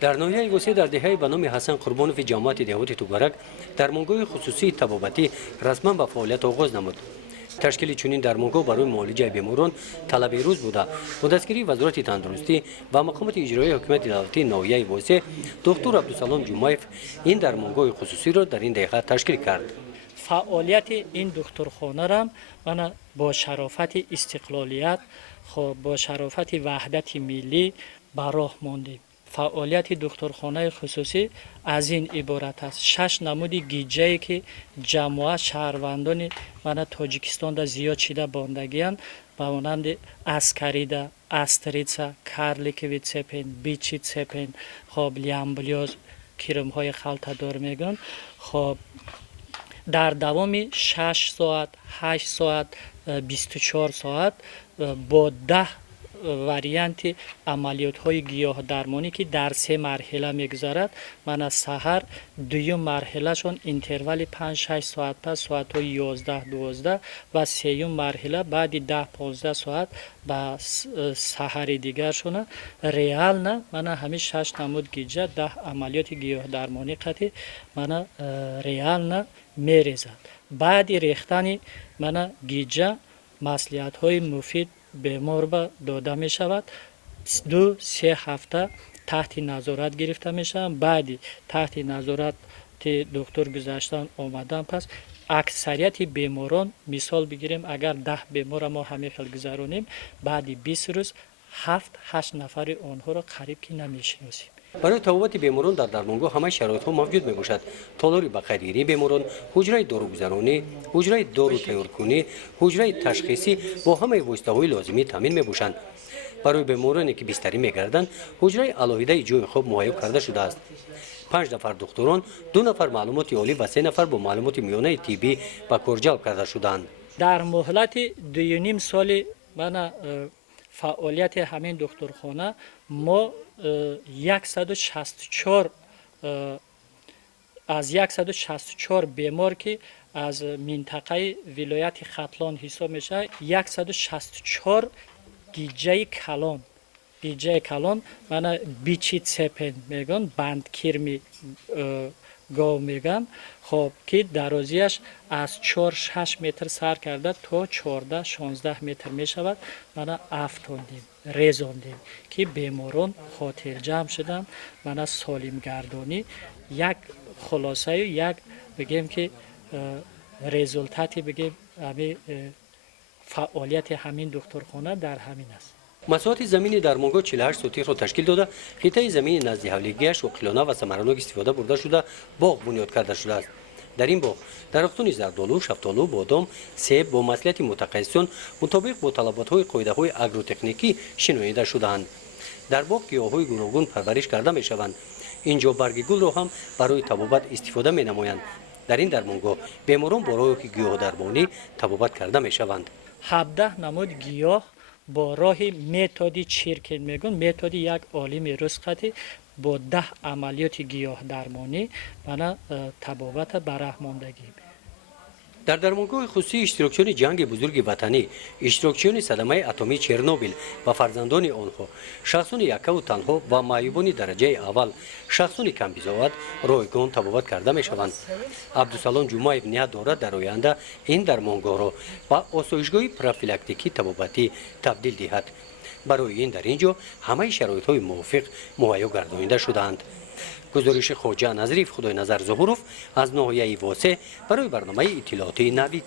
در ناحیه وسیع در دهه به نام حسن قربانوف جماعت دهوت توگرک درمانگاه خصوصی طبابتی رسما به فعالیت آغاز نمود. تشکیل چنین درمانگاه برای معالجه بیماران طلب روز بوده. با دستگیری وزارت تندرستی و مقامات اجرایی حکومت دولتی ناحیه وسیع دکتر عبدالسلام جمایف این درمانگاه خصوصی را در این دهه تشکیل کرد. فعالیت این دکترخانه را من با شرافت استقلالیت با شرافت وحدت ملی به راه ماندیم. فعالیت دکترخانه خصوصی از این عبارت است: 6 نمود گیجه‌ای که جماعت شهروندان من تاجیکستان دا زیاد شده باندگیان با مانند اسکریدا، استریتسا، کارلیکوی سپین، بیچی سپین، خب لیامبلیوز کرم های خلطه دار میگن. خب در دوام 6 ساعت، 8 ساعت، 24 ساعت با 10 وریانت عملیات های گیاه درمانی که در 3 مرحله میگذرد، من از سحر دوم مرحله شون اینترول 5-6 ساعت پس ساعت های 11-12 و سیوم مرحله بعد 10-15 ساعت با سحر دیگر شونه ریال نه من همه 6 نمود گیجه 10 عملیات گیاه درمانی قطعی من ریال نه میریزد. بعد ریختن من گیجه مصلحت های مفید بیمار به داده می شود. 2-3 هفته تحت نظارت گرفته می شود. بعدی تحت نظارت دکتر گذاشتن آمدن پس اکثریت بیماران مثال بگیریم اگر 10 بیمار ما همه خیل گذرانیم بعدی 20 روز 7-8 نفر آنها را قریب که نمی شناسیم. برای طبابت بیماران در درمانگاه همه شرایط ها موجود می باشد. تالاری به خیریه بیماران، حجره داروگذرانی، حجره دارو تیارکنی، حجره تشخیصی با همه واسطه‌های لازمی تامین می باشند. برای بیمارانی که بستری می گردند، حجره علاوه جای خواب مهیا کرده شده است. 5 نفر دکتران، 2 نفر معلومات عالی و 3 نفر با معلومات میانه طبی به کار جلب کرده شدند. در مهلت 2.5 سال من فعالیت همین دکترخانه ما 164 از 164 بیمار که از منطقه ولایت ختلان حساب میشه 164 گیجه کلان من بیچی سپن میگن بند کرمی گاو میگن. خب که درازیش از 4-6 متر سر کرده تا 14-16 متر می شود. من افتاندیم ریزاندیم که بیماران خاطر جمع شدن. من سالم گردانی یک خلاصه یک بگیم که رزولتاتی بگیم همین فعالیت همین دکترخانه در همین است. مساحت زمین درمانگاه 48 سوتیق را تشکیل داده، خطه زمین نزد حولیگیش و قلانه و ثمرناک استفاده برده شده باغ بنیاد کرده شده است. در این باغ درختان زردآلو، شفتالو، بادام، سیب با مصلحت متخصصان مطابق با طلبات‌های قاعده‌های آگروتکنیکی شناخته شده‌اند. در باغ گیاه‌های گوناگون پرورش کرده می‌شوند. اینجا برگ گل را هم برای طبابت استفاده می‌نمایند. در این درمانگاه بیماران با راه گیاه درمانی طبابت کرده می‌شوند. 17 نمود گیاه با راه متدی چیرکن میگن متد یک عالم رسختی با 10 عملیات گیاه درمانی من طبابت برهماندگی. در درمانگاه خصوصی اشتراکچیان جنگ بزرگ وطنی، اشتراکچیان صدمه اتمی چرنوبیل و فرزندان آنها، شخصان یکه و تنها و معیوبان درجه اول، شخصان کم بضاعت رایگان طبابت کرده می شوند. عبدالسلام جمایف نیت دارد در آینده این درمانگاه را با آسایشگاه پروفیلاکتیکی طبابتی تبدیل دهد. برای این در اینجا همه شرایط‌های موافق مهیا گردانیده شدند. گزارش خواجه نظریف خدای نظر ظهوروف از ناحیه واسع برای برنامه اطلاعاتی نوید.